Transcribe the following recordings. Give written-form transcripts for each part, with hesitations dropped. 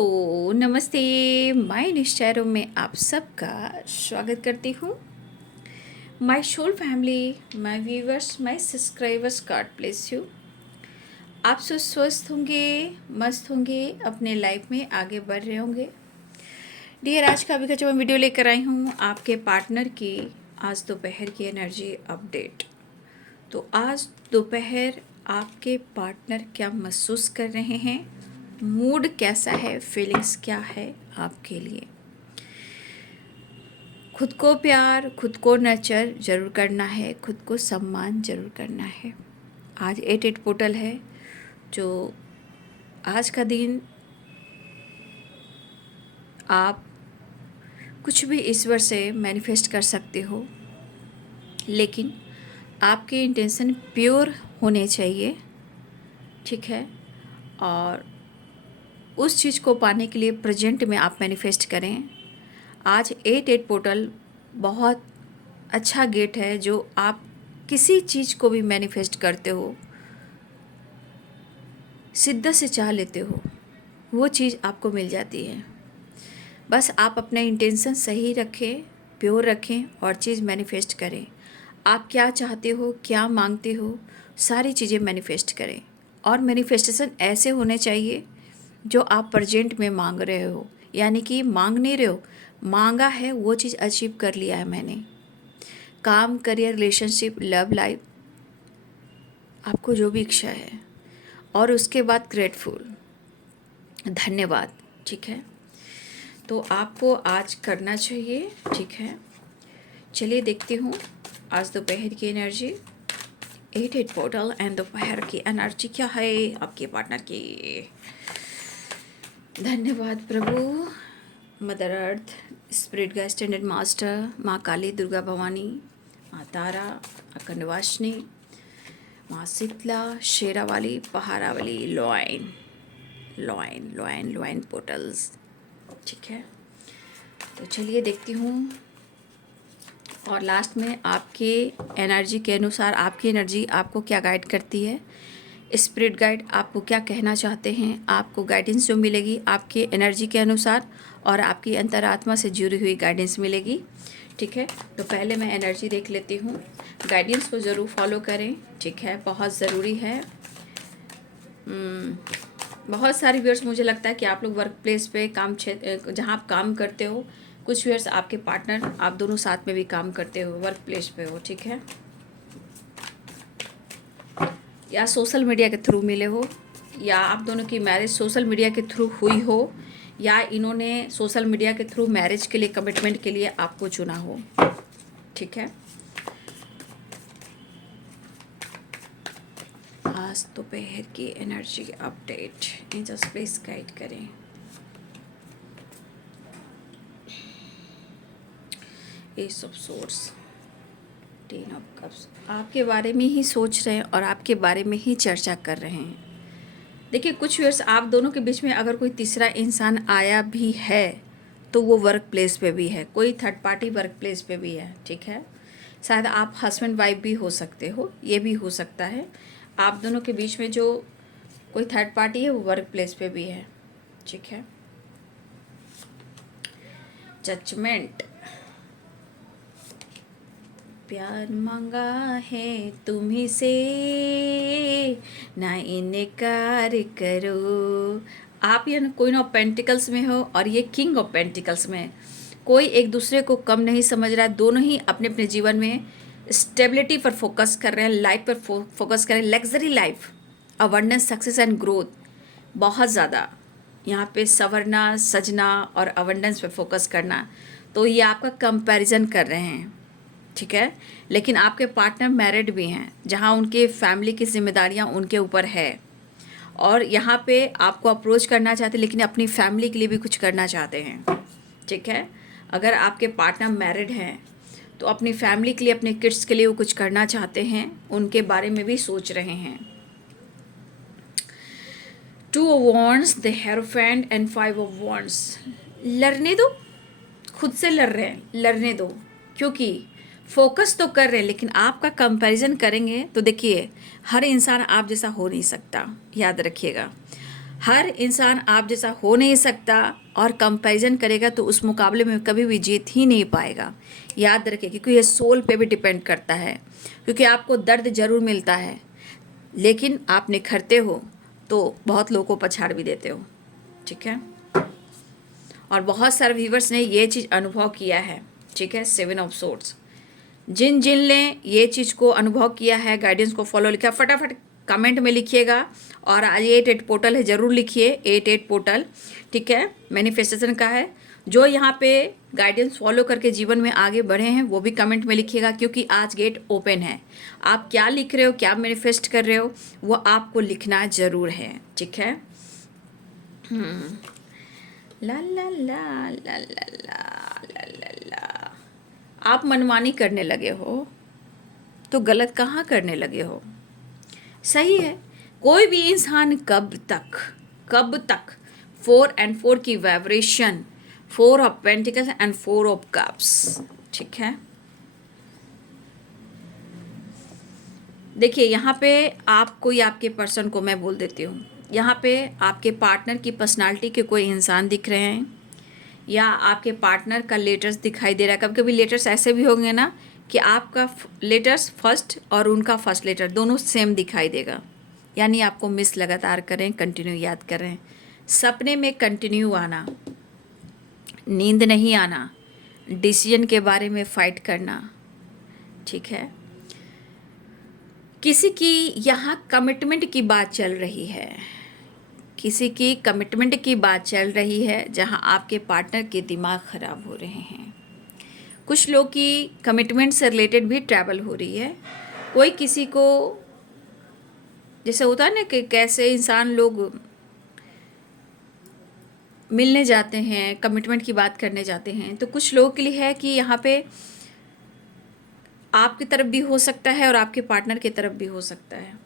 तो नमस्ते, माय निश्चरों में आप सबका स्वागत करती हूँ। My soul family, my viewers, my subscribers, God bless you. आप सब स्वस्थ होंगे, मस्त होंगे, अपने लाइफ में आगे बढ़ रहे होंगे। डियर, आज का अभी का जो मैं वीडियो लेकर आई हूँ आपके पार्टनर की आज दोपहर की एनर्जी अपडेट। तो आज दोपहर आपके पार्टनर क्या महसूस कर रहे हैं, मूड कैसा है, फीलिंग्स क्या है आपके लिए। खुद को प्यार, खुद को नर्चर ज़रूर करना है, खुद को सम्मान ज़रूर करना है। आज 8 पोर्टल है, जो आज का दिन आप कुछ भी ईश्वर से मैनिफेस्ट कर सकते हो, लेकिन आपके इंटेंशन प्योर होने चाहिए, ठीक है। और उस चीज़ को पाने के लिए प्रेजेंट में आप मैनिफेस्ट करें। आज 8 पोर्टल बहुत अच्छा गेट है, जो आप किसी चीज़ को भी मैनिफेस्ट करते हो, शिद्दत से चाह लेते हो, वो चीज़ आपको मिल जाती है। बस आप अपना इंटेंशन सही रखें, प्योर रखें और चीज़ मैनिफेस्ट करें। आप क्या चाहते हो, क्या मांगते हो, सारी चीज़ें मैनिफेस्ट करें। और मैनिफेस्टेशन ऐसे होने चाहिए जो आप प्रेजेंट में मांग रहे हो, यानी कि मांग नहीं रहे हो, मांगा है वो चीज़ अचीव कर लिया है मैंने। काम, करियर, रिलेशनशिप, लव लाइफ, आपको जो भी इच्छा है, और उसके बाद ग्रेटफुल, धन्यवाद, ठीक है। तो आपको आज करना चाहिए, ठीक है। चलिए देखती हूँ आज दोपहर की एनर्जी, 8 पोर्टल एंड दोपहर की एनर्जी क्या है आपके पार्टनर की। धन्यवाद प्रभु, mother earth, spirit guide, standard master, माँ काली, दुर्गा भवानी, माँ तारा, अखंडवासिनी, माँ शीतला, शेरावाली, पहारावाली, लॉइन पोर्टल्स, ठीक है। तो चलिए देखती हूँ, और लास्ट में आपके एनर्जी के अनुसार आपकी एनर्जी आपको क्या गाइड करती है, स्पिरिट गाइड आपको क्या कहना चाहते हैं, आपको गाइडेंस जो मिलेगी आपके एनर्जी के अनुसार और आपकी अंतरात्मा से जुड़ी हुई गाइडेंस मिलेगी, ठीक है। तो पहले मैं एनर्जी देख लेती हूँ। गाइडेंस को ज़रूर फॉलो करें, ठीक है, बहुत ज़रूरी है। बहुत सारे व्यूअर्स, मुझे लगता है कि आप लोग वर्क प्लेस पे, काम क्षेत्र जहाँ आप काम करते हो, कुछ व्यूअर्स आपके पार्टनर, आप दोनों साथ में भी काम करते हो, वर्क प्लेस पे हो, ठीक है, या सोशल मीडिया के थ्रू मिले हो, या आप दोनों की मैरिज सोशल मीडिया के थ्रू हुई हो, या इन्होंने सोशल मीडिया के थ्रू मैरिज के लिए, कमिटमेंट के लिए आपको चुना हो, ठीक है। आज दोपहर की energy update angels please guide करें। Ace of swords, 10 of cups, आपके बारे में ही सोच रहे हैं और आपके बारे में ही चर्चा कर रहे हैं। देखिए, कुछ व्यूअर्स, आप दोनों के बीच में अगर कोई तीसरा इंसान आया भी है तो वो वर्क प्लेस पे भी है, कोई थर्ड पार्टी वर्क प्लेस पे भी है, ठीक है। शायद आप हस्बैंड वाइफ भी हो सकते हो, ये भी हो सकता है। आप दोनों के बीच में जो कोई थर्ड पार्टी है वो वर्क प्लेस पे भी है, ठीक है। जजमेंट, प्यार मांगा है तुम्ही से, ना इनकार करो। आप ये क्वीन ऑफ पेंटिकल्स में हो और ये किंग ऑफ पेंटिकल्स में है। कोई एक दूसरे को कम नहीं समझ रहा है, दोनों ही अपने अपने जीवन में स्टेबिलिटी पर फोकस कर रहे हैं, लाइफ पर फोकस कर रहे हैं, luxury life, abundance, success and growth, बहुत ज़्यादा यहाँ पे संवरना, सजना और अवंडेंस पे फोकस करना। तो ये आपका कंपैरिजन कर रहे हैं, ठीक है। लेकिन आपके पार्टनर मैरिड भी हैं, जहाँ उनके फैमिली की जिम्मेदारियाँ उनके ऊपर है, और यहाँ पे आपको अप्रोच करना चाहते हैं, लेकिन अपनी फैमिली के लिए भी कुछ करना चाहते हैं, ठीक है। अगर आपके पार्टनर मैरिड हैं तो अपनी फैमिली के लिए, अपने किड्स के लिए वो कुछ करना चाहते हैं, उनके बारे में भी सोच रहे हैं। 2 of wands, the hierophant and 5 of wands। लड़ने दो, खुद से लड़ रहे हैं, लड़ने दो, क्योंकि फोकस तो कर रहे हैं, लेकिन आपका कंपैरिजन करेंगे तो देखिए, हर इंसान आप जैसा हो नहीं सकता, याद रखिएगा। हर इंसान आप जैसा हो नहीं सकता, और कंपैरिजन करेगा तो उस मुकाबले में कभी भी जीत ही नहीं पाएगा। याद रखिए, क्योंकि ये सोल पे भी डिपेंड करता है। क्योंकि आपको दर्द ज़रूर मिलता है, लेकिन आप निखरते हो तो बहुत लोगों को पछाड़ भी देते हो। ठीक है, और बहुत सारे व्यूवर्स ने ये चीज़ अनुभव किया है। ठीक है, 7 ऑफ सोर्ड्स, जिन जिन ने ये चीज़ को अनुभव किया है, गाइडेंस को फॉलो लिखा, फटाफट कमेंट में लिखिएगा। और आज 88 पोर्टल है, ज़रूर लिखिए 88 पोर्टल। ठीक है, मैनिफेस्टेशन का है। जो यहाँ पे गाइडेंस फॉलो करके जीवन में आगे बढ़े हैं वो भी कमेंट में लिखिएगा, क्योंकि आज गेट ओपन है। आप क्या लिख रहे हो, क्या मैनिफेस्ट कर रहे हो, वो आपको लिखना ज़रूर है। ठीक है, ला ला ला ला ला ला ला ला ला। आप मनमानी करने लगे हो तो गलत कहाँ करने लगे हो? सही है। कोई भी इंसान कब तक 4 and 4 की vibration, 4 of pentacles and 4 of cups. ठीक है, देखिए यहाँ पे आपको या आपके पर्सन को मैं बोल देती हूँ, यहाँ पे आपके पार्टनर की पर्सनालिटी के कोई इंसान दिख रहे हैं, या आपके पार्टनर का लेटर्स दिखाई दे रहा है। कभी कभी लेटर्स ऐसे भी होंगे ना कि आपका लेटर्स फर्स्ट और उनका फर्स्ट लेटर दोनों सेम दिखाई देगा, यानी आपको मिस लगातार करें, कंटिन्यू याद करें, सपने में कंटिन्यू आना, नींद नहीं आना, डिसीजन के बारे में फाइट करना। ठीक है, किसी की यहाँ कमिटमेंट की बात चल रही है, किसी की कमिटमेंट की बात चल रही है जहाँ आपके पार्टनर के दिमाग ख़राब हो रहे हैं। कुछ लोग की कमिटमेंट से रिलेटेड भी ट्रैवल हो रही है। कोई किसी को, जैसे होता है ना कि कैसे इंसान लोग मिलने जाते हैं, कमिटमेंट की बात करने जाते हैं, तो कुछ लोगों के लिए है कि यहाँ पे आपकी तरफ भी हो सकता है और आपके पार्टनर की तरफ भी हो सकता है।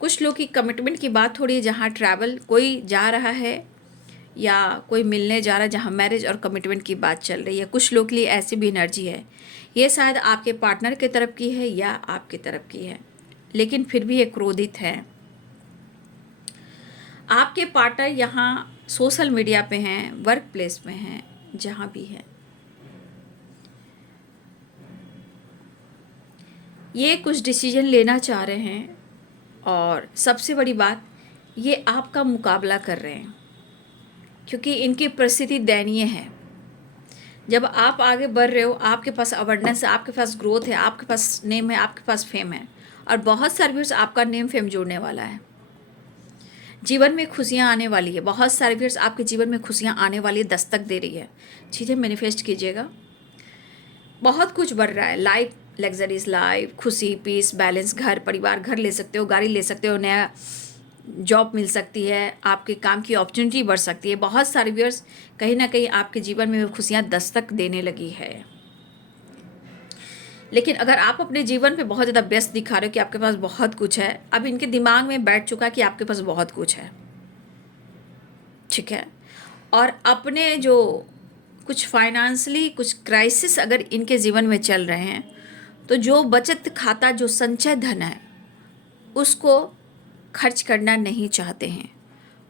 कुछ लोग की कमिटमेंट की बात हो रही है जहाँ ट्रैवल कोई जा रहा है या कोई मिलने जा रहा है, जहाँ मैरिज और कमिटमेंट की बात चल रही है। कुछ लोग के लिए ऐसी भी एनर्जी है, ये शायद आपके पार्टनर की तरफ की है या आपकी तरफ की है, लेकिन फिर भी ये क्रोधित है। आपके पार्टनर यहाँ सोशल मीडिया पे हैं, वर्क प्लेस में हैं, जहाँ भी है, ये कुछ डिसीजन लेना चाह रहे हैं, और सबसे बड़ी बात, ये आपका मुकाबला कर रहे हैं, क्योंकि इनकी परिस्थिति दयनीय है। जब आप आगे बढ़ रहे हो, आपके पास अवेयरनेस है, आपके पास ग्रोथ है, आपके पास नेम है, आपके पास फेम है, और बहुत सारे व्यूअर्स आपका नेम फेम जोड़ने वाला है। जीवन में खुशियाँ आने वाली है, बहुत सारे व्यूअर्स आपके जीवन में खुशियाँ आने वाली है, दस्तक दे रही है। चीज़ें मैनिफेस्ट कीजिएगा, बहुत कुछ बढ़ रहा है। लाइफ लग्जरीज लाइफ, खुशी, पीस, बैलेंस, घर परिवार, घर ले सकते हो, गाड़ी ले सकते हो, नया जॉब मिल सकती है, आपके काम की अपॉर्चुनिटी बढ़ सकती है। बहुत सारे व्यूअर्स कहीं ना कहीं आपके जीवन में खुशियाँ दस्तक देने लगी है। लेकिन अगर आप अपने जीवन पे बहुत ज़्यादा व्यस्त दिखा रहे हो कि आपके पास बहुत कुछ है, अब इनके दिमाग में बैठ चुका है कि आपके पास बहुत कुछ है। ठीक है, और अपने जो कुछ फाइनेंशियली कुछ क्राइसिस अगर इनके जीवन में चल रहे हैं, तो जो बचत खाता, जो संचय धन है, उसको खर्च करना नहीं चाहते हैं।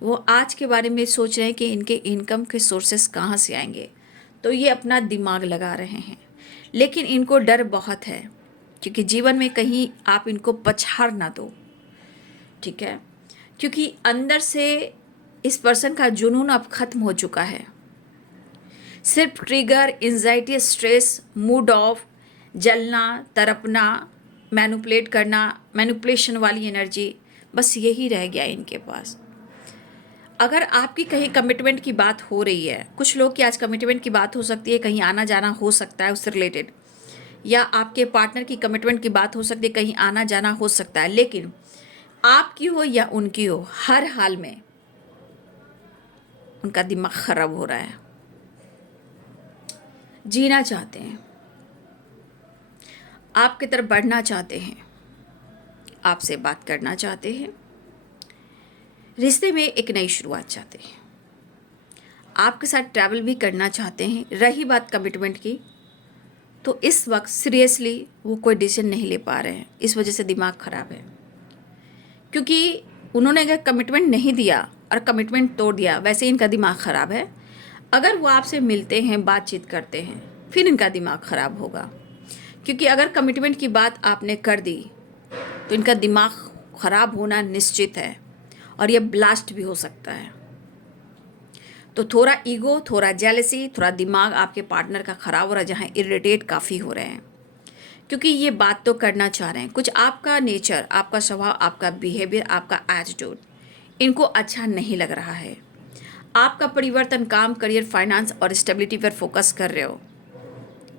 वो आज के बारे में सोच रहे हैं कि इनके इनकम के सोर्सेस कहाँ से आएंगे, तो ये अपना दिमाग लगा रहे हैं। लेकिन इनको डर बहुत है, क्योंकि जीवन में कहीं आप इनको पछाड़ ना दो। ठीक है, क्योंकि अंदर से इस पर्सन का जुनून अब ख़त्म हो चुका है। सिर्फ trigger, anxiety, stress, mood off, जलना, तड़पना, मैनिपुलेट करना, मैनिपुलेशन वाली एनर्जी, बस यही रह गया इनके पास। अगर आपकी कहीं कमिटमेंट की बात हो रही है, कुछ लोग की आज कमिटमेंट की बात हो सकती है, कहीं आना जाना हो सकता है उससे रिलेटेड, या आपके पार्टनर की कमिटमेंट की बात हो सकती है, कहीं आना जाना हो सकता है। लेकिन आपकी हो या उनकी हो, हर हाल में उनका दिमाग खराब हो रहा है। जीना चाहते हैं, आपकी तरफ बढ़ना चाहते हैं, आपसे बात करना चाहते हैं, रिश्ते में एक नई शुरुआत चाहते हैं, आपके साथ ट्रैवल भी करना चाहते हैं। रही बात कमिटमेंट की, तो इस वक्त सीरियसली वो कोई डिसीजन नहीं ले पा रहे हैं, इस वजह से दिमाग ख़राब है। क्योंकि उन्होंने अगर कमिटमेंट नहीं दिया और कमिटमेंट तोड़ दिया, वैसे इनका दिमाग ख़राब है। अगर वो आपसे मिलते हैं, बातचीत करते हैं, फिर इनका दिमाग ख़राब होगा, क्योंकि अगर कमिटमेंट की बात आपने कर दी तो इनका दिमाग ख़राब होना निश्चित है और ये ब्लास्ट भी हो सकता है। तो थोड़ा ईगो, थोड़ा जेलसी, थोड़ा दिमाग आपके पार्टनर का ख़राब हो रहा है, जहाँ इरिटेट काफ़ी हो रहे हैं, क्योंकि ये बात तो करना चाह रहे हैं। कुछ आपका नेचर, आपका स्वभाव, आपका बिहेवियर, आपका एटीट्यूड इनको अच्छा नहीं लग रहा है। आपका परिवर्तन काम, करियर, फाइनेंस और स्टेबिलिटी पर फोकस कर रहे हो,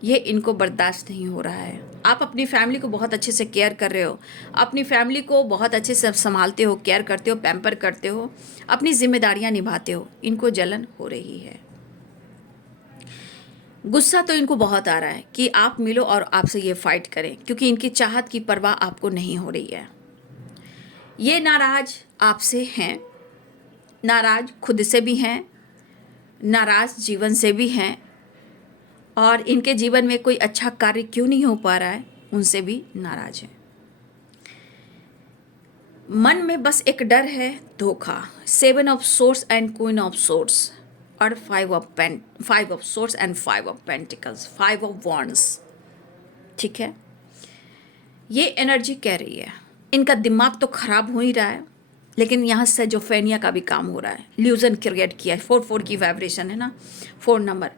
ये इनको बर्दाश्त नहीं हो रहा है। आप अपनी फैमिली को बहुत अच्छे से केयर कर रहे हो, अपनी फैमिली को बहुत अच्छे से संभालते हो, केयर करते हो, पैम्पर करते हो, अपनी जिम्मेदारियां निभाते हो, इनको जलन हो रही है। गुस्सा तो इनको बहुत आ रहा है कि आप मिलो और आपसे ये फाइट करें, क्योंकि इनकी चाहत की परवाह आपको नहीं हो रही है। ये नाराज आपसे हैं, नाराज खुद से भी हैं, नाराज जीवन से भी हैं, और इनके जीवन में कोई अच्छा कार्य क्यों नहीं हो पा रहा है उनसे भी नाराज हैं। मन में बस एक डर है, धोखा। 7 of source and queen of source और 5 of source and 5 of pentacles, 5 of wands. ठीक है, ये एनर्जी कह रही है इनका दिमाग तो खराब हो ही रहा है, लेकिन यहाँ से जो फेनिया का भी काम हो रहा है, ल्यूजन क्रिएट किया है। 4 की वाइब्रेशन है ना, 4 नंबर।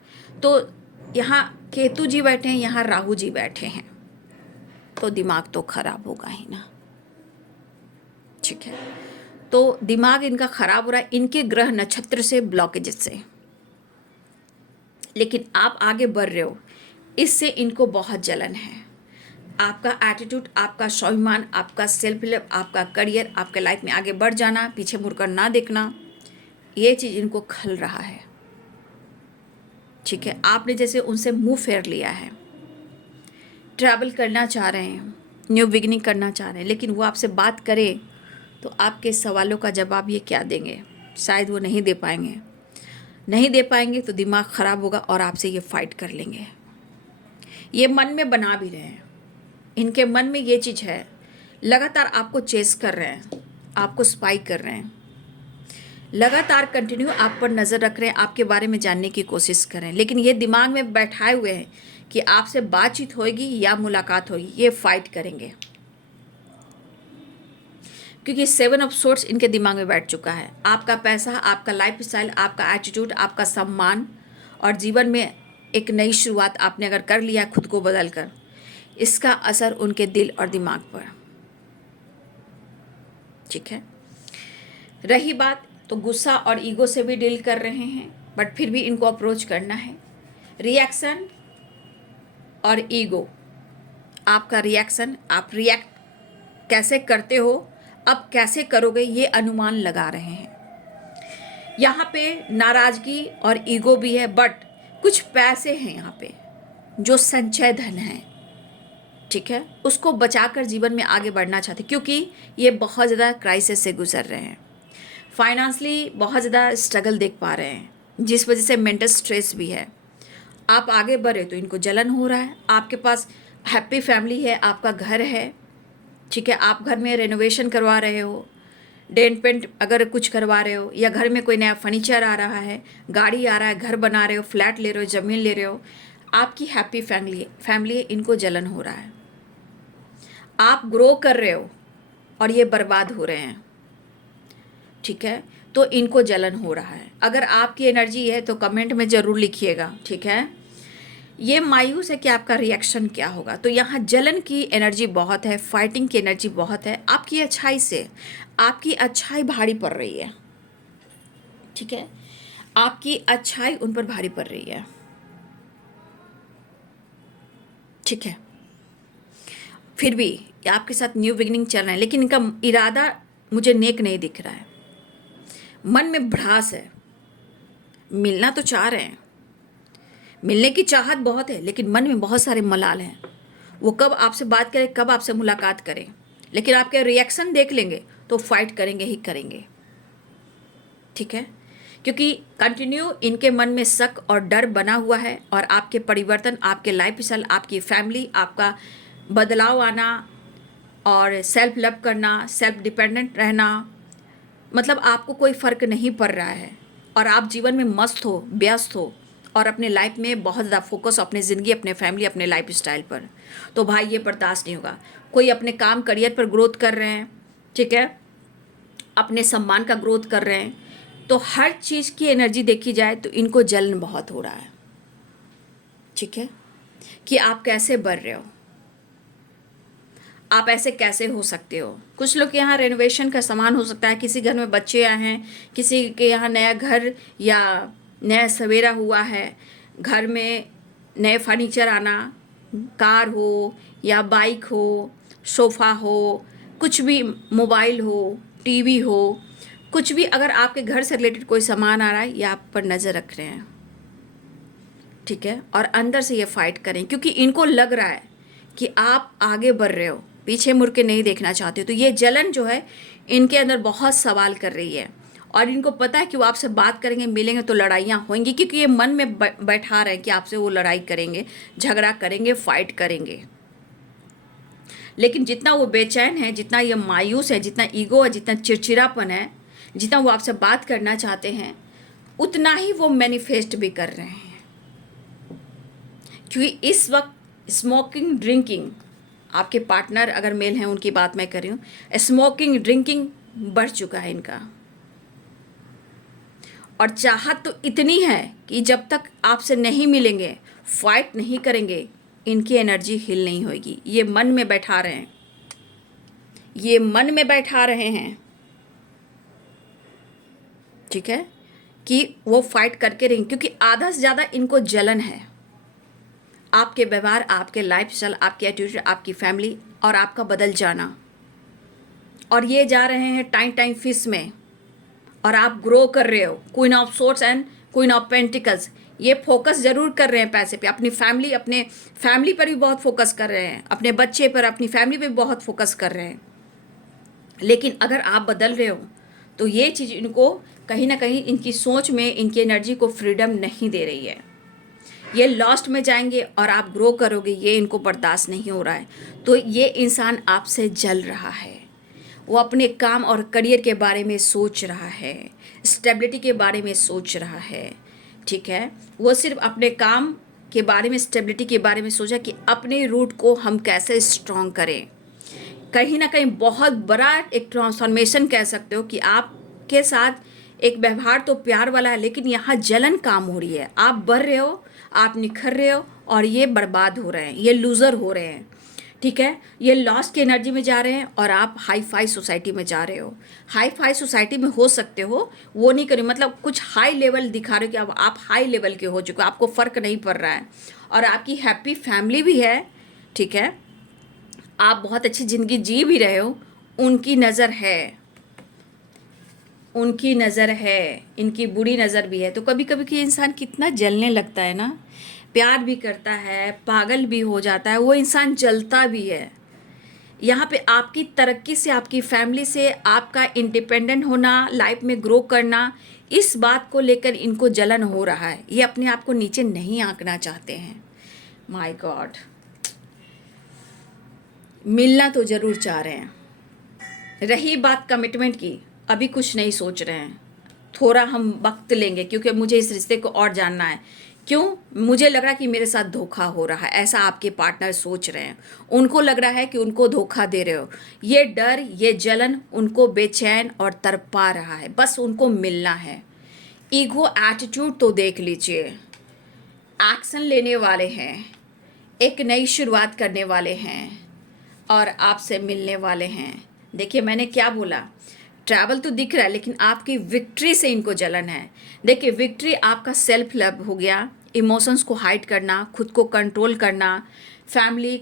तो यहाँ केतु जी बैठे हैं, यहाँ राहु जी बैठे हैं, तो दिमाग तो खराब होगा ही ना। ठीक है, तो दिमाग इनका खराब हो रहा है, इनके ग्रह नक्षत्र से, ब्लॉकेजेस से। लेकिन आप आगे बढ़ रहे हो, इससे इनको बहुत जलन है। आपका एटीट्यूड, आपका स्वाभिमान, आपका सेल्फ लव, आपका करियर, आपके लाइफ में आगे बढ़ जाना, पीछे मुड़कर ना देखना, ये चीज़ इनको खल रहा है। ठीक है, आपने जैसे उनसे मुंह फेर लिया है, ट्रैवल करना चाह रहे हैं, न्यू बिगिनिंग करना चाह रहे हैं, लेकिन वो आपसे बात करे तो आपके सवालों का जवाब ये क्या देंगे, शायद वो नहीं दे पाएंगे। नहीं दे पाएंगे तो दिमाग ख़राब होगा और आपसे ये फाइट कर लेंगे। ये मन में बना भी रहे हैं, इनके मन में ये चीज़ है, लगातार आपको चेस कर रहे हैं, आपको स्पाई कर रहे हैं, लगातार कंटिन्यू आप पर नज़र रख रहे हैं, आपके बारे में जानने की कोशिश कर रहे हैं, लेकिन ये दिमाग में बैठाए हुए हैं कि आपसे बातचीत होगी या मुलाकात होगी, ये फाइट करेंगे, क्योंकि 7 ऑफ सोर्स इनके दिमाग में बैठ चुका है। आपका पैसा, आपका लाइफ स्टाइल, आपका एटीट्यूड, आपका सम्मान और जीवन में एक नई शुरुआत आपने अगर कर लिया खुद को बदल कर, इसका असर उनके दिल और दिमाग पर। ठीक है, रही बात तो गुस्सा और ईगो से भी डील कर रहे हैं, बट फिर भी इनको अप्रोच करना है। रिएक्शन और ईगो, आपका रिएक्शन, आप रिएक्ट कैसे करते हो, अब कैसे करोगे, ये अनुमान लगा रहे हैं। यहाँ पे नाराजगी और ईगो भी है, बट कुछ पैसे हैं यहाँ पे जो संचय धन है। ठीक है, उसको बचाकर जीवन में आगे बढ़ना चाहते, क्योंकि ये बहुत ज़्यादा क्राइसिस से गुजर रहे हैं, फाइनेंशियली बहुत ज़्यादा स्ट्रगल देख पा रहे हैं, जिस वजह से मेंटल स्ट्रेस भी है। आप आगे बढ़े तो इनको जलन हो रहा है। आपके पास हैप्पी फैमिली है, आपका घर है, ठीक है, आप घर में रेनोवेशन करवा रहे हो, डेंट पेंट अगर कुछ करवा रहे हो, या घर में कोई नया फर्नीचर आ रहा है, गाड़ी आ रहा है, घर बना रहे हो, फ्लैट ले रहे हो, ज़मीन ले रहे हो, आपकी हैप्पी फैमिली है, इनको जलन हो रहा है। आप ग्रो कर रहे हो और ये बर्बाद हो रहे हैं। ठीक है, तो इनको जलन हो रहा है। अगर आपकी एनर्जी है तो कमेंट में ज़रूर लिखिएगा। ठीक है, ये मायूस है कि आपका रिएक्शन क्या होगा। तो यहाँ जलन की एनर्जी बहुत है, फाइटिंग की एनर्जी बहुत है। आपकी अच्छाई से, आपकी अच्छाई भारी पड़ रही है। ठीक है, आपकी अच्छाई उन पर भारी पड़ रही है। ठीक है, फिर भी आपके साथ न्यू बिगिनिंग चल रहा है, लेकिन इनका इरादा मुझे नेक नहीं दिख रहा है। मन में भड़ास है, मिलना तो चाह रहे हैं, मिलने की चाहत बहुत है, लेकिन मन में बहुत सारे मलाल हैं। वो कब आपसे बात करें, कब आपसे मुलाकात करें, लेकिन आपके रिएक्शन देख लेंगे तो फाइट करेंगे ही करेंगे। ठीक है, क्योंकि कंटिन्यू इनके मन में शक और डर बना हुआ है, और आपके परिवर्तन, आपके लाइफ स्टाइल, आपकी फैमिली, आपका बदलाव आना और सेल्फ लव करना, सेल्फ डिपेंडेंट रहना, मतलब आपको कोई फ़र्क नहीं पड़ रहा है और आप जीवन में मस्त हो, व्यस्त हो और अपने लाइफ में बहुत ज़्यादा फोकस अपनी ज़िंदगी, अपने फैमिली, अपने लाइफ स्टाइल पर, तो भाई ये बर्दाश्त नहीं होगा। कोई अपने काम करियर पर ग्रोथ कर रहे हैं, ठीक है, अपने सम्मान का ग्रोथ कर रहे हैं, तो हर चीज़ की एनर्जी देखी जाए तो इनको जलन बहुत हो रहा है, ठीक है, कि आप कैसे बढ़ रहे हो, आप ऐसे कैसे हो सकते हो। कुछ लोग के यहाँ रेनोवेशन का सामान हो सकता है, किसी घर में बच्चे आए हैं, किसी के यहाँ नया घर या नया सवेरा हुआ है, घर में नए फर्नीचर आना, कार हो या बाइक हो, सोफ़ा हो, कुछ भी, मोबाइल हो, टीवी हो, कुछ भी, अगर आपके घर से रिलेटेड कोई सामान आ रहा है, ये आप पर नज़र रख रहे हैं, ठीक है, और अंदर से ये फाइट करें क्योंकि इनको लग रहा है कि आप आगे बढ़ रहे हो, पीछे मुड़ के नहीं देखना चाहते हो। तो ये जलन जो है इनके अंदर बहुत सवाल कर रही है और इनको पता है कि वो आपसे बात करेंगे, मिलेंगे तो लड़ाइयाँ होंगी, क्योंकि ये मन में बैठा रहे हैं कि आपसे वो लड़ाई करेंगे, झगड़ा करेंगे, फाइट करेंगे। लेकिन जितना वो बेचैन है, जितना ये मायूस है, जितना ईगो है, जितना चिड़चिड़ापन है, जितना वो आपसे बात करना चाहते हैं, उतना ही वो मैनिफेस्ट भी कर रहे हैं। क्योंकि इस वक्त स्मोकिंग, ड्रिंकिंग, आपके पार्टनर अगर मेल हैं उनकी बात मैं कर रही हूँ, स्मोकिंग, ड्रिंकिंग बढ़ चुका है इनका, और चाहत तो इतनी है कि जब तक आपसे नहीं मिलेंगे, फाइट नहीं करेंगे, इनकी एनर्जी हिल नहीं होगी। ये मन में बैठा रहे हैं, ये मन में बैठा रहे हैं, ठीक है, कि वो फाइट करके रहेंगे, क्योंकि आधा से ज़्यादा इनको जलन है आपके व्यवहार, आपके लाइफस्टाइल, आपकी एटीट्यूड, आपकी फैमिली और आपका बदल जाना। और ये जा रहे हैं टाइम टाइम फिश में और आप ग्रो कर रहे हो, queen of swords and queen of pentacles. ये फोकस ज़रूर कर रहे हैं पैसे पे, अपने फैमिली पर भी बहुत फोकस कर रहे हैं, अपने बच्चे पर, अपनी फैमिली पे भी बहुत फोकस कर रहे हैं। लेकिन अगर आप बदल रहे हो तो ये चीज़ इनको कहीं ना कहीं इनकी सोच में, इनकी एनर्जी को फ्रीडम नहीं दे रही है। ये लॉस्ट में जाएंगे और आप ग्रो करोगे, ये इनको बर्दाश्त नहीं हो रहा है। तो ये इंसान आपसे जल रहा है, वो अपने काम और करियर के बारे में सोच रहा है, स्टेबिलिटी के बारे में सोच रहा है, ठीक है, वो सिर्फ अपने काम के बारे में, स्टेबिलिटी के बारे में सोचा कि अपने रूट को हम कैसे स्ट्रॉन्ग करें। कहीं ना कहीं बहुत बड़ा एक ट्रांसफॉर्मेशन कह सकते हो कि आपके साथ एक व्यवहार तो प्यार वाला है, लेकिन यहाँ जलन काम हो रही है। आप बढ़ रहे हो, आप निखर रहे हो और ये बर्बाद हो रहे हैं, ये लूज़र हो रहे हैं, ठीक है, ये लॉस की एनर्जी में जा रहे हैं और आप हाई फाई सोसाइटी में जा रहे हो। हाई फाई सोसाइटी में हो सकते हो, वो नहीं करें, मतलब कुछ हाई लेवल दिखा रहे हो कि अब आप हाई लेवल के हो चुके हो, आपको फ़र्क नहीं पड़ रहा है और आपकी हैप्पी फैमिली भी है, ठीक है, आप बहुत अच्छी ज़िंदगी जी भी रहे हो। उनकी नज़र है, उनकी नज़र है, इनकी बुरी नज़र भी है। तो कभी कभी कि इंसान कितना जलने लगता है ना, प्यार भी करता है, पागल भी हो जाता है, वो इंसान जलता भी है। यहाँ पे आपकी तरक्की से, आपकी फैमिली से, आपका इंडिपेंडेंट होना, लाइफ में ग्रो करना, इस बात को लेकर इनको जलन हो रहा है। ये अपने आप को नीचे नहीं आंकना चाहते हैं। माय गॉड, मिलना तो ज़रूर चाह रहे हैं। रही बात कमिटमेंट की, अभी कुछ नहीं सोच रहे हैं, थोड़ा हम वक्त लेंगे क्योंकि मुझे इस रिश्ते को और जानना है। क्यों? मुझे लग रहा है कि मेरे साथ धोखा हो रहा है, ऐसा आपके पार्टनर सोच रहे हैं। उनको लग रहा है कि उनको धोखा दे रहे हो। ये डर, ये जलन उनको बेचैन और तड़पा रहा है, बस उनको मिलना है। ईगो एटीट्यूड तो देख लीजिए, एक्शन लेने वाले हैं, एक नई शुरुआत करने वाले हैं और आपसे मिलने वाले हैं। देखिए मैंने क्या बोला, ट्रैवल तो दिख रहा है लेकिन आपकी विक्ट्री से इनको जलन है। देखिए विक्ट्री आपका सेल्फ लव हो गया, इमोशंस को हाइड करना, खुद को कंट्रोल करना, फैमिली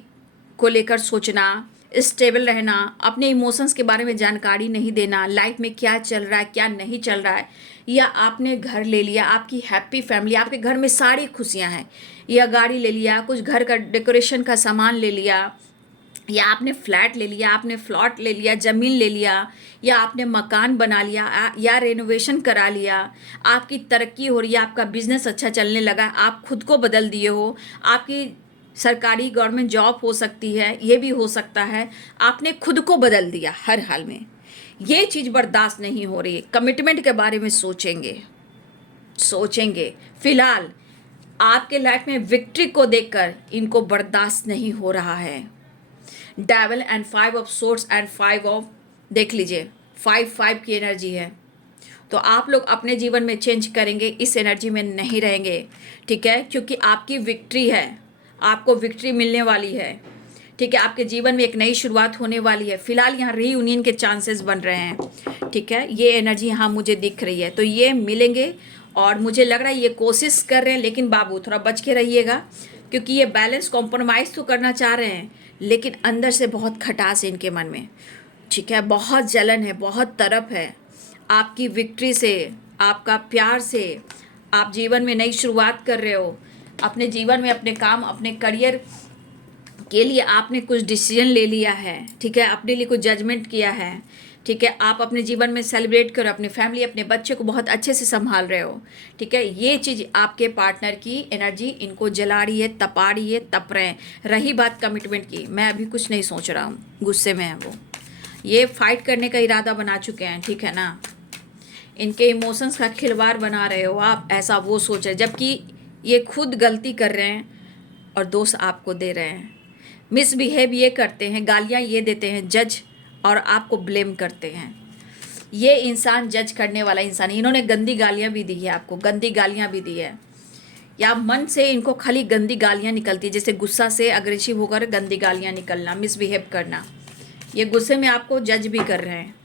को लेकर सोचना, स्टेबल रहना, अपने इमोशंस के बारे में जानकारी नहीं देना, लाइफ में क्या चल रहा है क्या नहीं चल रहा है, या आपने घर ले लिया, आपकी हैप्पी फैमिली, आपके घर में सारी खुशियां हैं, या गाड़ी ले लिया, कुछ घर का डेकोरेशन का सामान ले लिया, या आपने फ्लैट ले लिया, आपने प्लॉट ले लिया, ज़मीन ले लिया, या आपने मकान बना लिया, या रेनोवेशन करा लिया, आपकी तरक्की हो रही है, आपका बिजनेस अच्छा चलने लगा, आप खुद को बदल दिए हो, आपकी सरकारी गवर्नमेंट जॉब हो सकती है, ये भी हो सकता है, आपने खुद को बदल दिया हर हाल में। ये चीज़ बर्दाश्त नहीं हो रही है। कमिटमेंट के बारे में सोचेंगे। फिलहाल आपके लाइफ में विक्ट्री को देखकर इनको बर्दाश्त नहीं हो रहा है। Devil and 5 of swords and 5 of, देख लीजिए 5 की एनर्जी है। तो आप लोग अपने जीवन में चेंज करेंगे, इस एनर्जी में नहीं रहेंगे, ठीक है, क्योंकि आपकी विक्ट्री है, आपको विक्ट्री मिलने वाली है, ठीक है। आपके जीवन में एक नई शुरुआत होने वाली है। फिलहाल यहाँ रीयूनियन के चांसेस बन रहे हैं, ठीक है। ये एनर्जी यहाँ मुझे दिख रही है, तो ये मिलेंगे। और मुझे लग रहा है ये कोशिश कर रहे हैं, लेकिन बाबू थोड़ा बच के रहिएगा, क्योंकि ये बैलेंस कॉम्प्रोमाइज़ तो करना चाह रहे हैं, लेकिन अंदर से बहुत खटास है इनके मन में, ठीक है। बहुत जलन है, बहुत तड़प है आपकी विक्ट्री से, आपका प्यार से। आप जीवन में नई शुरुआत कर रहे हो, अपने जीवन में अपने काम, अपने करियर के लिए आपने कुछ डिसीजन ले लिया है, ठीक है, अपने लिए कुछ जजमेंट किया है, ठीक है। आप अपने जीवन में सेलिब्रेट करो, अपनी फैमिली, अपने बच्चे को बहुत अच्छे से संभाल रहे हो, ठीक है। ये चीज़ आपके पार्टनर की एनर्जी इनको जला रही है, तपा रही है, तप रहे हैं। रही बात कमिटमेंट की, मैं अभी कुछ नहीं सोच रहा हूँ, गुस्से में है वो, ये फाइट करने का इरादा बना चुके हैं, ठीक है ना। इनके इमोशंस का खिलवाड़ बना रहे हो आप, ऐसा वो सोच रहे, जबकि ये खुद गलती कर रहे हैं और दोष आपको दे रहे हैं। मिसबिहेव ये करते हैं, गालियाँ ये देते हैं, जज, और आपको ब्लेम करते हैं। ये इंसान जज करने वाला इंसान, इन्होंने गंदी गालियाँ भी दी है आपको, गंदी गालियाँ भी दी है, या मन से इनको खाली गंदी गालियाँ निकलती है, जैसे गुस्सा से अग्रेसिव होकर गंदी गालियाँ निकलना, मिसबिहेव करना। ये गुस्से में आपको जज भी कर रहे हैं,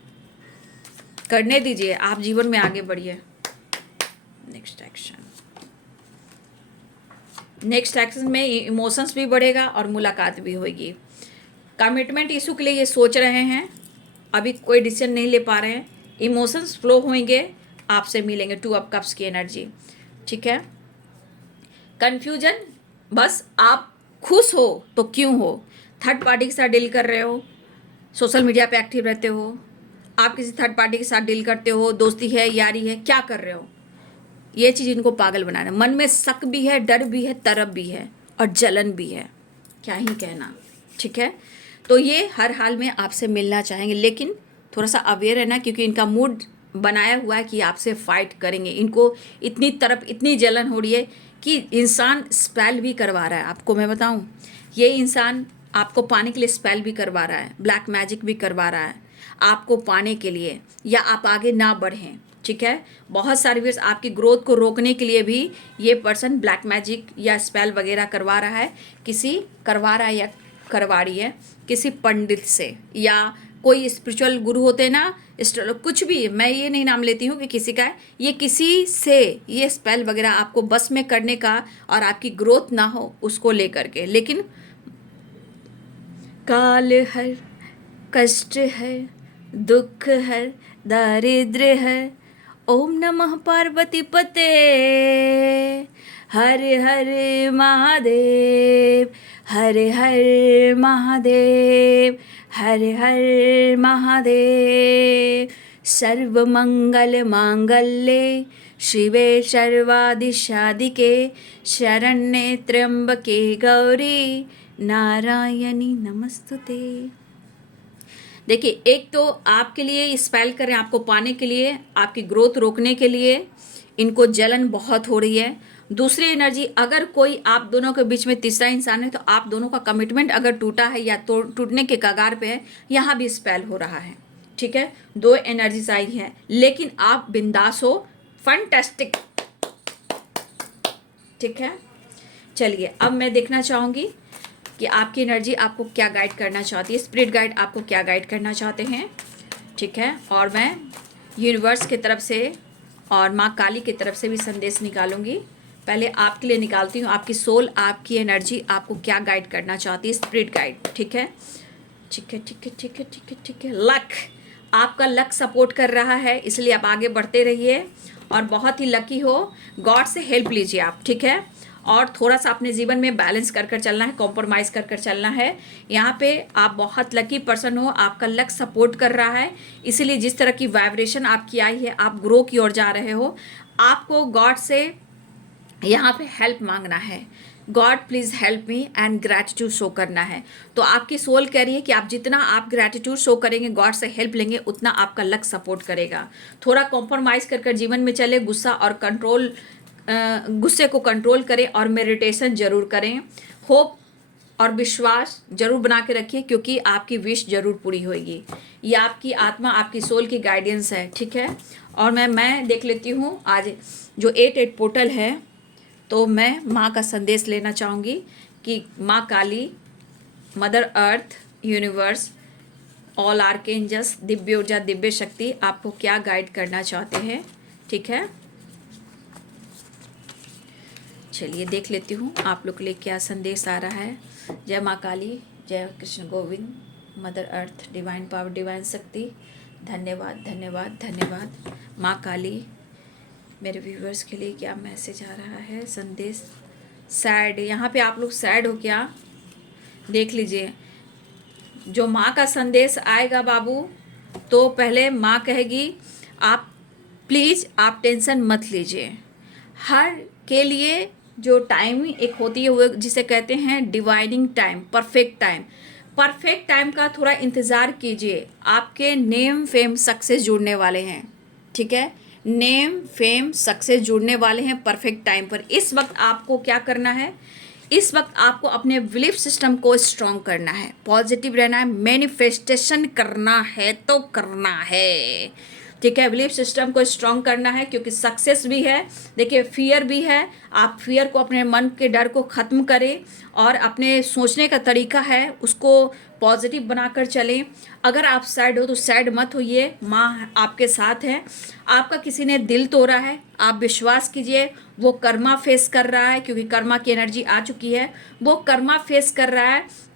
करने दीजिए, आप जीवन में आगे बढ़िए। नेक्स्ट एक्शन में इमोशंस भी बढ़ेगा और मुलाकात भी होगी। कमिटमेंट इशू के लिए ये सोच रहे हैं, अभी कोई डिसीजन नहीं ले पा रहे हैं, इमोशंस फ्लो होंगे, आपसे मिलेंगे। 2 ऑफ कप्स की एनर्जी, ठीक है। कन्फ्यूजन, बस आप खुश हो तो क्यों हो, थर्ड पार्टी के साथ डील कर रहे हो, सोशल मीडिया पे एक्टिव रहते हो, आप किसी थर्ड पार्टी के साथ डील करते हो, दोस्ती है, यारी है, क्या कर रहे हो, ये चीज़ इनको पागल बना रहा है। मन में शक भी है, डर भी है, तरफ भी है और जलन भी है, क्या ही कहना, ठीक है। तो ये हर हाल में आपसे मिलना चाहेंगे, लेकिन थोड़ा सा अवेयर है ना, क्योंकि इनका मूड बनाया हुआ है कि आपसे फाइट करेंगे। इनको इतनी तरफ, इतनी जलन हो रही है कि इंसान स्पेल भी करवा रहा है। आपको मैं बताऊं, ये इंसान आपको पाने के लिए स्पेल भी करवा रहा है, ब्लैक मैजिक भी करवा रहा है आपको पाने के लिए, या आप आगे ना बढ़ें, ठीक है। बहुत सारे व्यूअर्स, आपकी ग्रोथ को रोकने के लिए भी ये पर्सन ब्लैक मैजिक या स्पेल वगैरह करवा रहा है, करवा रहा है या करवा रही है किसी पंडित से, या कोई स्पिरिचुअल गुरु होते हैं ना, कुछ भी, मैं ये नहीं नाम लेती हूँ कि किसी का है, ये किसी से ये स्पेल वगैरह आपको बस में करने का और आपकी ग्रोथ ना हो उसको लेकर के। लेकिन काल हर, कष्ट है, दुख है, दारिद्र्य है, ओम नमः पार्वती पते, हर हर महादेव, हर हर महादेव, हर हर महादेव। सर्वमंगल मांगल्ये शिवे सर्वादिशादिके, शरण्ये त्र्यंबके गौरी नारायणी नमस्तुते। देखिए, एक तो आपके लिए स्पेल कर रहे हैं, आपको पाने के लिए, आपकी ग्रोथ रोकने के लिए, इनको जलन बहुत हो रही है। दूसरी एनर्जी, अगर कोई आप दोनों के बीच में तीसरा इंसान है, तो आप दोनों का कमिटमेंट अगर टूटा है या टूटने के कगार पे है, यहाँ भी स्पेल हो रहा है, ठीक है। 2 एनर्जीज आई हैं, लेकिन आप बिंदास हो, फैंटास्टिक, ठीक है। चलिए, अब मैं देखना चाहूँगी कि आपकी एनर्जी आपको क्या गाइड करना चाहती है, स्पिरिट गाइड आपको क्या गाइड करना चाहते हैं, ठीक है। और मैं यूनिवर्स की तरफ से और माँ काली की तरफ से भी संदेश निकालूंगी। पहले आपके लिए निकालती हूँ, आपकी सोल, आपकी एनर्जी आपको क्या गाइड करना चाहती है, स्पिरिट गाइड, ठीक है, ठीक है, ठीक है, ठीक है, ठीक है, ठीक है। लक, आपका लक सपोर्ट कर रहा है, इसलिए आप आगे बढ़ते रहिए और बहुत ही लकी हो। गॉड से हेल्प लीजिए आप, ठीक है। और थोड़ा सा अपने जीवन में बैलेंस कर कर चलना है, कॉम्प्रोमाइज़ कर कर चलना है। यहाँ पे आप बहुत लकी पर्सन हो, आपका लक सपोर्ट कर रहा है, इसीलिए जिस तरह की वाइब्रेशन आपकी आई है, आप ग्रो की ओर जा रहे हो। आपको गॉड से यहाँ पे हेल्प मांगना है, God please help me and gratitude show करना है। तो आपकी सोल कह रही है कि आप जितना आप ग्रैटिट्यूड शो करेंगे, गॉड से हेल्प लेंगे, उतना आपका लक सपोर्ट करेगा। थोड़ा कॉम्प्रोमाइज़ कर जीवन में चले, गुस्सा और कंट्रोल, गुस्से को कंट्रोल करें और मेडिटेशन जरूर करें। होप और विश्वास जरूर बना के रखिए, क्योंकि आपकी विश जरूर पूरी होगी। ये आपकी आत्मा, आपकी सोल की गाइडेंस है, ठीक है। और मैं देख लेती हूँ आज जो 8 पोर्टल है। तो मैं माँ का संदेश लेना चाहूँगी कि माँ काली, mother earth, universe, all archangels, Divya ऊर्जा, दिव्य शक्ति आपको क्या गाइड करना चाहते हैं, ठीक है। चलिए देख लेती हूँ आप लोग के लिए क्या संदेश आ रहा है। जय माँ काली, जय Krishna Govind, mother earth, divine power, divine शक्ति, धन्यवाद धन्यवाद धन्यवाद। माँ काली, मेरे व्यूवर्स के लिए क्या मैसेज आ रहा है, संदेश। सैड, यहाँ पे आप लोग सैड हो क्या, देख लीजिए। जो माँ का संदेश आएगा बाबू, तो पहले माँ कहेगी आप प्लीज़ आप टेंशन मत लीजिए। हर के लिए जो टाइम एक होती है वो जिसे कहते हैं divining time, perfect time. Perfect time का थोड़ा इंतज़ार कीजिए। आपके नेम फेम सक्सेस जुड़ने वाले हैं, ठीक है। नेम फेम सक्सेस जुड़ने वाले हैं परफेक्ट टाइम पर। इस वक्त आपको क्या करना है, इस वक्त आपको अपने बिलीफ सिस्टम को स्ट्रॉन्ग करना है, पॉजिटिव रहना है, मैनिफेस्टेशन करना है तो करना है, ठीक है। बिलीफ सिस्टम को स्ट्रॉन्ग करना है, क्योंकि सक्सेस भी है। देखिए फियर भी है, आप फियर को, अपने मन के डर को ख़त्म करें और अपने सोचने का तरीका है उसको पॉजिटिव बनाकर चलें। अगर आप सैड हो तो सैड मत होइए, माँ आपके साथ है। आपका किसी ने दिल तोड़ा है, आप विश्वास कीजिए वो कर्मा फेस कर रहा है, क्योंकि कर्मा की एनर्जी आ चुकी है, वो कर्मा फेस कर रहा है।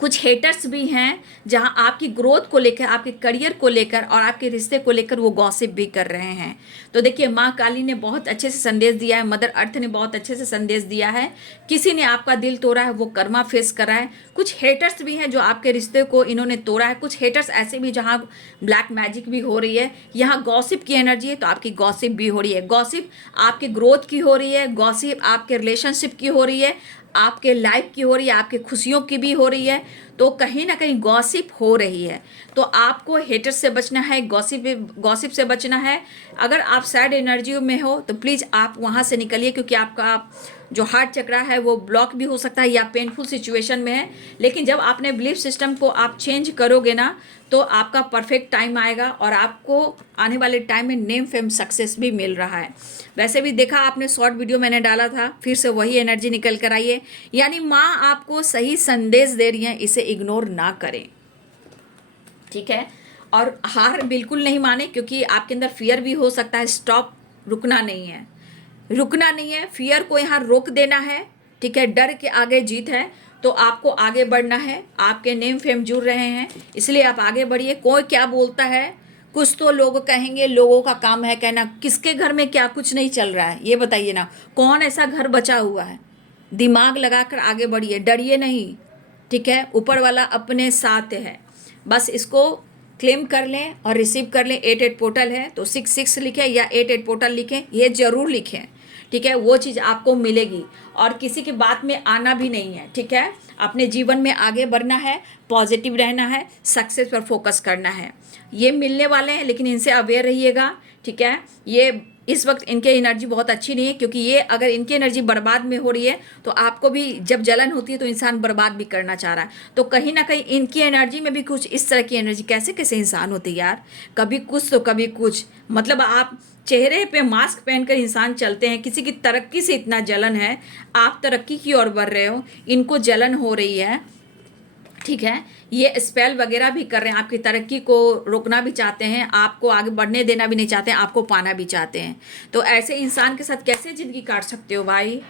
कुछ हेटर्स भी हैं जहां आपकी ग्रोथ को लेकर, आपके करियर को लेकर और आपके रिश्ते को लेकर वो गॉसिप भी कर रहे हैं। तो देखिए माँ काली ने बहुत अच्छे से संदेश दिया है, मदर अर्थ ने बहुत अच्छे से संदेश दिया है। किसी ने आपका दिल तोड़ा है, वो कर्मा फेस कर रहा है। कुछ हेटर्स भी हैं जो आपके रिश्ते को इन्होंने तोड़ा है। कुछ हेटर्स ऐसे भी जहाँ ब्लैक मैजिक भी हो रही है, यहाँ गॉसिप की एनर्जी है तो आपकी गॉसिप भी हो रही है। गॉसिप आपके ग्रोथ की हो रही है, गॉसिप आपके रिलेशनशिप की हो रही है, आपके लाइफ की हो रही है, आपके खुशियों की भी हो रही है। तो कहीं ना कहीं गॉसिप हो रही है, तो आपको हेटर से बचना है, गॉसिप से बचना है। अगर आप सैड एनर्जी में हो तो प्लीज़ आप वहाँ से निकलिए, क्योंकि आपका जो हार्ट चक्रा है वो ब्लॉक भी हो सकता है या पेनफुल सिचुएशन में है। लेकिन जब आपने बिलीफ सिस्टम को आप चेंज करोगे ना, तो आपका परफेक्ट टाइम आएगा और आपको आने वाले टाइम में नेम फेम सक्सेस भी मिल रहा है। वैसे भी देखा आपने, शॉर्ट वीडियो मैंने डाला था, फिर से वही एनर्जी निकल कर आई है। यानी माँ आपको सही संदेश दे रही है, इसे इग्नोर ना करें, ठीक है। और हार बिल्कुल नहीं माने, क्योंकि आपके अंदर फियर भी हो सकता है। स्टॉप, रुकना नहीं है, रुकना नहीं है, फियर को यहाँ रोक देना है, ठीक है। डर के आगे जीत है, तो आपको आगे बढ़ना है। आपके नेम फेम जुड़ रहे हैं, इसलिए आप आगे बढ़िए। कोई क्या बोलता है, कुछ तो लोग कहेंगे, लोगों का काम है कहना। किसके घर में क्या कुछ नहीं चल रहा है ये बताइए ना, कौन ऐसा घर बचा हुआ है। दिमाग लगाकर आगे बढ़िए, डरिए नहीं, ठीक है। ऊपर वाला अपने साथ है, बस इसको क्लेम कर लें और रिसीव कर लें। 8 पोर्टल है तो 6 लिखें या 8 पोर्टल लिखें, ये जरूर लिखें, ठीक है। वो चीज़ आपको मिलेगी और किसी की बात में आना भी नहीं है, ठीक है। अपने जीवन में आगे बढ़ना है, पॉजिटिव रहना है, सक्सेस पर फोकस करना है। ये मिलने वाले हैं, लेकिन इनसे अवेयर रहिएगा, ठीक है। ये इस वक्त इनकी एनर्जी बहुत अच्छी नहीं है, क्योंकि ये अगर इनकी एनर्जी बर्बाद में हो रही है तो आपको भी जब जलन होती है तो इंसान बर्बाद भी करना चाह रहा है। तो कहीं ना कहीं इनकी एनर्जी में भी कुछ इस तरह की एनर्जी, कैसे कैसे इंसान होते हैं यार, कभी कुछ तो कभी कुछ। मतलब आप चेहरे पे मास्क पहनकर इंसान चलते हैं, किसी की तरक्की से इतना जलन है, आप तरक्की की ओर बढ़ रहे हो, इनको जलन हो रही है, ठीक है। ये स्पेल वगैरह भी कर रहे हैं, आपकी तरक्की को रोकना भी चाहते हैं, आपको आगे बढ़ने देना भी नहीं चाहते हैं, आपको पाना भी चाहते हैं। तो ऐसे इंसान के साथ कैसे ज़िंदगी काट सकते हो भाई।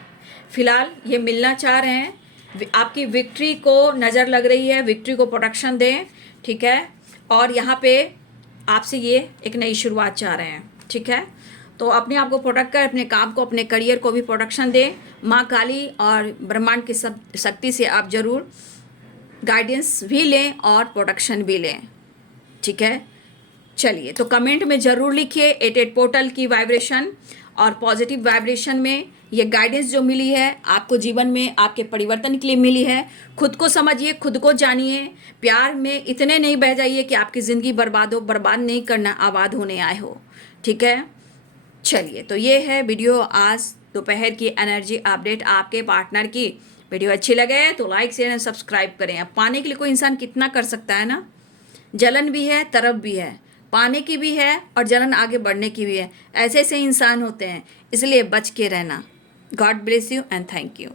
फिलहाल ये मिलना चाह रहे हैं, आपकी विक्ट्री को नज़र लग रही है, विक्ट्री को प्रोटेक्शन दें, ठीक है। और यहाँ पे आपसे ये एक नई शुरुआत चाह रहे हैं, ठीक है। तो अपने आप को प्रोटेक्ट कर, अपने काम को, अपने करियर को भी प्रोटेक्शन दें। माँ काली और ब्रह्मांड की सब शक्ति से आप ज़रूर गाइडेंस भी लें और प्रोटेक्शन भी लें, ठीक है। चलिए, तो कमेंट में ज़रूर लिखिए 8 पोर्टल की वाइब्रेशन और पॉजिटिव वाइब्रेशन में ये गाइडेंस जो मिली है आपको जीवन में आपके परिवर्तन के लिए मिली है। खुद को समझिए, खुद को जानिए, प्यार में इतने नहीं बह जाइए कि आपकी ज़िंदगी बर्बाद हो। बर्बाद नहीं करना, आबाद होने आए हो, ठीक है। चलिए, तो ये है वीडियो आज दोपहर की एनर्जी अपडेट आपके पार्टनर की। वीडियो अच्छी लगे तो लाइक शेयर एंड सब्सक्राइब करें। अब पाने के लिए कोई इंसान कितना कर सकता है ना। जलन भी है, तरफ भी है, पाने की भी है और जलन आगे बढ़ने की भी है। ऐसे ऐसे इंसान होते हैं, इसलिए बच के रहना। God bless you and thank you.